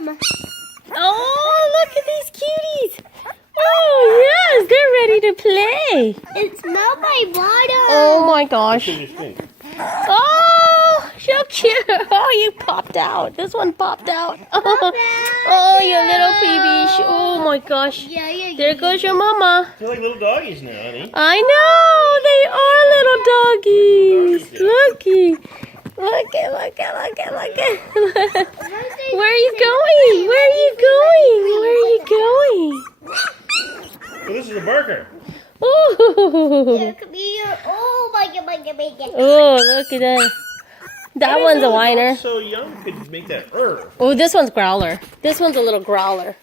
Mama. Oh, look at these cuties. Oh, yes, they're ready to play. It smells like water. Oh, my gosh. What do you think? Oh, so cute. Oh, you popped out. This one popped out. Oh, you little baby. Oh, my gosh. Yeah. There goes your mama. They're like little doggies now, honey. I know. They are little doggies. Looky. Look at. Where are you going? Where are you going? Where are you going? So this is a barker. Oh, Come here. Oh my god. oh, look at that. That one's a whiner. So young could make that urgh. Oh, this one's growler. This one's a little growler.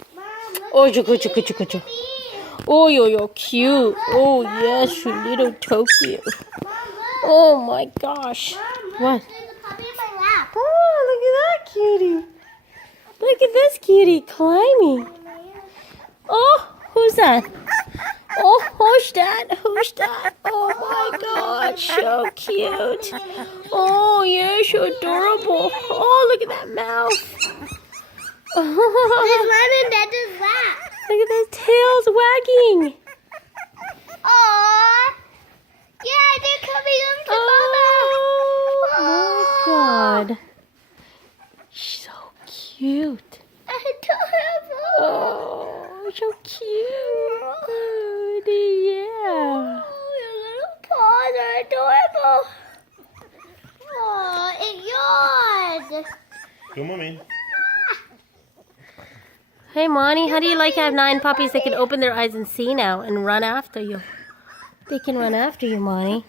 Oh, chuku. Oh, yo, cute. Oh, yes, you little Tokyo. Oh, my gosh. What? There's a puppy in my lap. Oh, look at that cutie. Look at this cutie climbing. Oh, who's that? Oh, who's that? Who's that? Oh, my gosh, so cute. Oh, yeah, so adorable. Oh, look at that mouth. There's one in Dad's lap. Look at those tails wagging. Aww. Yeah, they're coming up to Oh my god. So cute. Mama. Adorable. Oh, so cute. Oh, yeah. Oh, your little paws are adorable. Oh, it's yours. Come on, man. Hey, Monty, how do you like to have 9 puppies that can open their eyes and see now and run after you? They can run after you, Monty.